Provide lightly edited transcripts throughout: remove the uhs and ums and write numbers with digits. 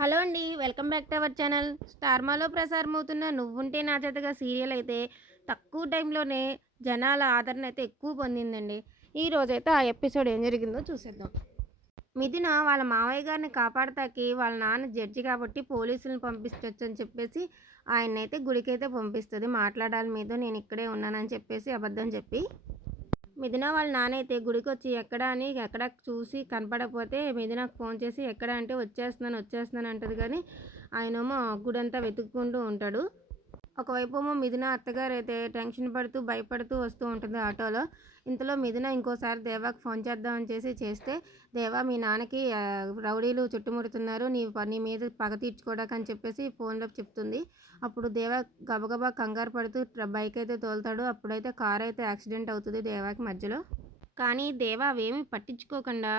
Hello అండి. Welcome back to our channel. స్టార్మాలో ప్రసారమవుతున్న 'నువ్వుంటే నా జతగా' సీరియల్ అయితే తక్కువ టైంలోనే జనాల ఆదరణ అయితే ఎక్కువ పొందిందండి. ఈరోజైతే ఆ ఎపిసోడ్ ఏం జరిగిందో చూసేద్దాం. మిథున వాళ్ళ మావయ్య గారిని కాపాడతాకి వాళ్ళ నాన్న జడ్జి కాబట్టి పోలీసులను పంపించొచ్చని చెప్పేసి ఆయన్నైతే గుడికైతే పంపిస్తది. మాట్లాడాలి మీతో, నేను ఇక్కడే ఉన్నానని చెప్పేసి అబద్ధం చెప్పి. మిథున వాళ్ళ నాన్నైతే గుడికొచ్చి ఎక్కడ అని ఎక్కడ చూసి కనపడకపోతే మిథునకు ఫోన్ చేసి ఎక్కడ అంటే వచ్చేస్తున్నాను అంటది కానీ ఆయనేమో గుడంతా వెతుక్కుంటూ ఉంటాడు. ఒకవైపేమో మిథున అత్తగారైతే టెన్షన్ పడుతూ, భయపడుతూ వస్తూ ఉంటుంది ఆటోలో. ఇంతలో మిథున ఇంకోసారి దేవాకి ఫోన్ చేద్దామని చేస్తే, "దేవా మీ నాన్నకి రౌడీలు చుట్టుముడుతున్నారు. నీ మీద పగ తీర్చుకోవడానికి" అని చెప్పేసి ఫోన్‌లో చెప్తుంది. అప్పుడు దేవా గబగబా కంగారు పడుతూ బైక్ అయితే తోలుతాడు. అప్పుడైతే కారైతే యాక్సిడెంట్ అవుతది దేవాకి మధ్యలో. కానీ దేవ అవేమీ పట్టించుకోకుండా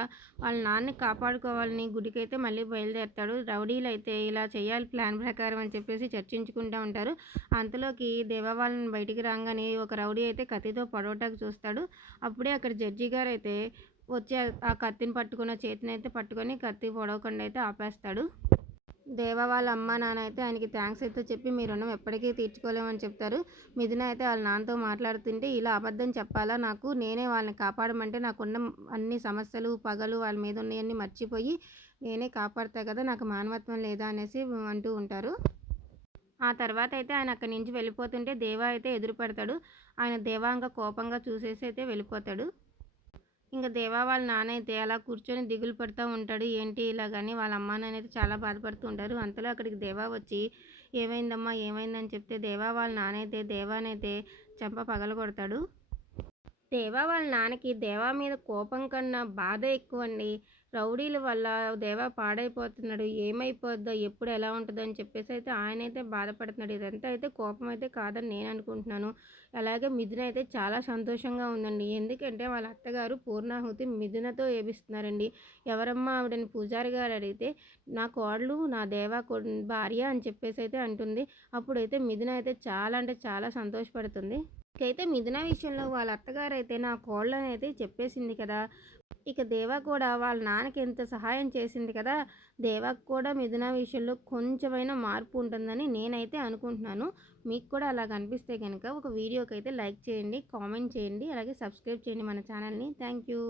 వాళ్ళ నాన్నని కాపాడుకోవాలని గుడికైతే మళ్ళీ బయలుదేరతాడు. రౌడీలైతే ఇలా చేయాలి ప్లాన్ ప్రకారం అని చెప్పేసి చర్చించుకుంటూ ఉంటారు. అంతలోకి దేవ వాళ్ళని బయటికి రాగానే ఒక రౌడీ అయితే కత్తితో పొడవటానికి చూస్తాడు. అప్పుడే అక్కడ జడ్జి గారైతే వచ్చి ఆ కత్తిని పట్టుకున్న చేతినైతే పట్టుకొని కత్తి పొడవకుండా అయితే ఆపేస్తాడు. దేవ వాళ్ళ అమ్మ నాన్న అయితే ఆయనకి థ్యాంక్స్ అయితే చెప్పి మీ రుణం ఎప్పటికీ తీర్చుకోలేమని చెప్తారు. మిథున అయితే వాళ్ళ నాన్నతో మాట్లాడుతుంటే ఇలా అబద్ధం చెప్పాలా నాకు, నేనే వాళ్ళని కాపాడమంటే నాకున్న అన్ని సమస్యలు పగలు వాళ్ళ మీద ఉన్నవన్నీ మర్చిపోయి నేనే కాపాడతా కదా, నాకు మానవత్వం లేదా అనేసి అంటూ ఉంటారు. ఆ తర్వాత అయితే ఆయన అక్కడి నుంచి వెళ్ళిపోతుంటే దేవా అయితే ఎదురు పడతాడు. ఆయన దేవాంగ కోపంగా చూసేసి అయితే వెళ్ళిపోతాడు. ఇంక దేవా వాళ్ళ నాన్న అయితే అలా కూర్చొని దిగులు పడుతూ ఉంటాడు. ఏంటి ఇలాగని వాళ్ళ అమ్మా నాన్న అయితే చాలా బాధపడుతూ ఉంటారు. అంతలో అక్కడికి దేవా వచ్చి ఏమైందమ్మా ఏమైందని చెప్తే దేవా వాళ్ళ నాన్న అయితే దేవానైతే చెంప పగలగొడతాడు. దేవా వాళ్ళ నాన్నకి దేవా మీద కోపం కన్నా బాధ ఎక్కువండి. రౌడీల వల్ల దేవా పాడైపోతున్నాడు. ఏమైపోద్దో ఎప్పుడు ఎలా ఉంటుందో అని చెప్పేసి అయితే ఆయనైతే బాధపడుతున్నాడు. ఇదంతా అయితే కోపం అయితే కాదని నేను అనుకుంటున్నాను. అలాగే మిథున అయితే చాలా సంతోషంగా ఉందండి. ఎందుకంటే వాళ్ళ అత్తగారు పూర్ణాహుతి మిథునతో ఏపిస్తున్నారండి. ఎవరమ్మా ఆవిడని పూజారి గారు అడిగితే నా కోడలు నా దేవా భార్య అని చెప్పేసి అయితే అంటుంది. అప్పుడైతే మిథున అయితే చాలా అంటే చాలా సంతోషపడుతుంది. ఇకైతే మిథున విషయంలో వాళ్ళ అత్తగారైతే నా కోడలనైతే చెప్పేసింది కదా, ఇక దేవా కూడా వాళ్ళ నాన్నకి ఎంత సహాయం చేసింది కదా, దేవాకు కూడా మిథున విషయంలో కొంచెమైనా మార్పు ఉంటుందని నేనైతే అనుకుంటున్నాను. మీకు కూడా అలా అనిపిస్తే కనుక ఒక వీడియోకి అయితే లైక్ చేయండి, కామెంట్ చేయండి, అలాగే సబ్స్క్రైబ్ చేయండి మన ఛానల్ని. Thank you.